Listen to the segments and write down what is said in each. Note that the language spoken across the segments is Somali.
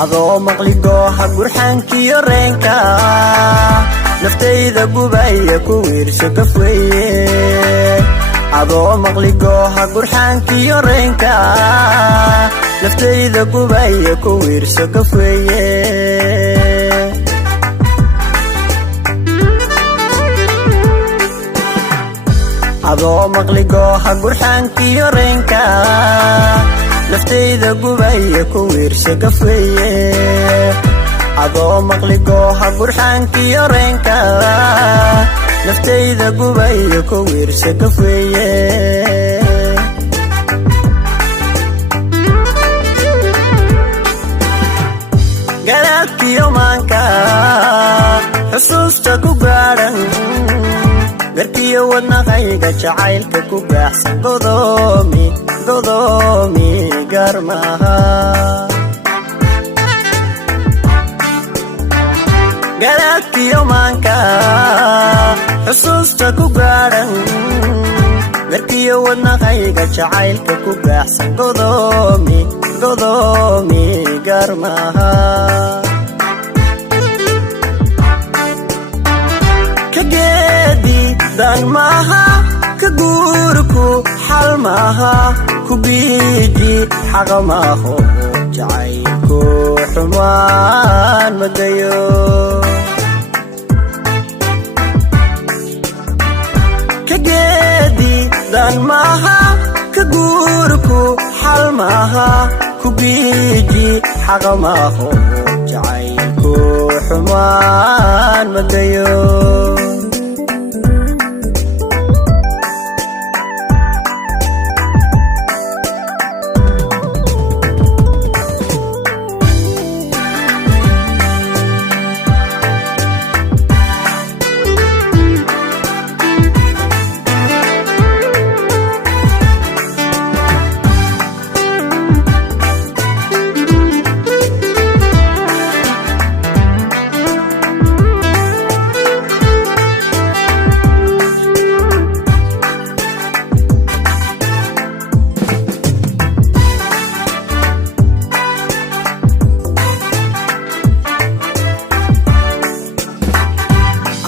adoo maqligooha gurxaankiyo reenka naftayda gubaya ku wiirso kafweeye adoo maqligooha gurxaankiyo reenka naftayda gubaya ku wiirso kafweeye adoo maqligooha gurxaankiyo reenka naftayda gubaya ku wiirso kafweeye adoo maqligooha gurxaankiyo reenka naftayda gubaya ku wiirso kafweeye garaadkiyo maanka xusuusta ku gaadhan garkiyo wadnaqayga jacaylka ku baaxsan godoomi gaar maaha garaadkiyo maanka xusuusta ku gaadhan garkiyo wadnaqayga jacaylka ku baaxsan godoomi gaar maaha dan maaha ka guurku xal maaha ku biiji xaqa maaho jacaylku xumaan madayo ka geedi dan maaha ka guurku xal maaha ku biiji xaqa maaho jacaylku xumaan madayo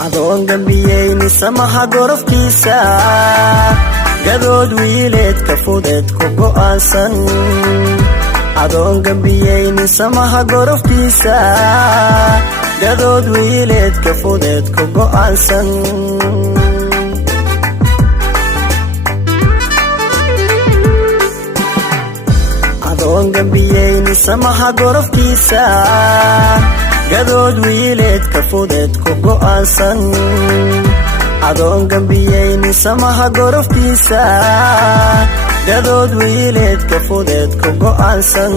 adoon gambiyeyni samaha gorofkiisa gadood wiileedka fudeed ku go'aansan adoon gambiyeyni samaha gorofkiisa gadood wiileedka fudeed ku go'aansan adoon gambiyeyni samaha gorofkiisa gadood wiileedka fudeed ku go'aansan adoon gambiyeyni samaha gorofkiisa gadood wiileedka fudeed ku go'aansan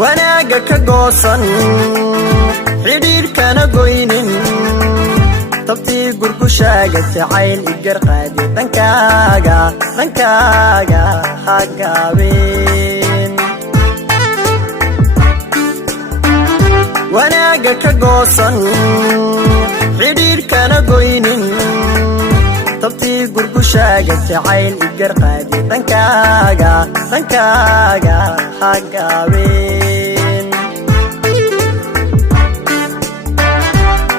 wanaaga ka goosan xidhiidhkana goynin tabtii gurgushaaga jacayl igarqaadi dhankaaga hagaabeen wanaaga ka goosan xidhiidhkana goynin tabtii gurgushaaga jacayl igarqaadi dhankaaga hagaabeen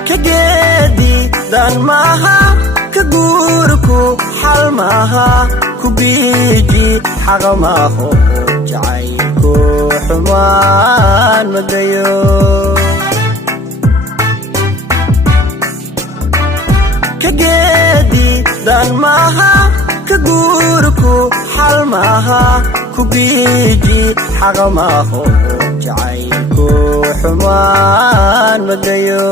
ka geedi dan maaha ka guurku xal maaha ku biiji xaqa maaho jacaylku xumaan madayo ka geedi dan maaha ka guurku xal maaha ku biiji xaqa maaho jacaylku xumaan madayo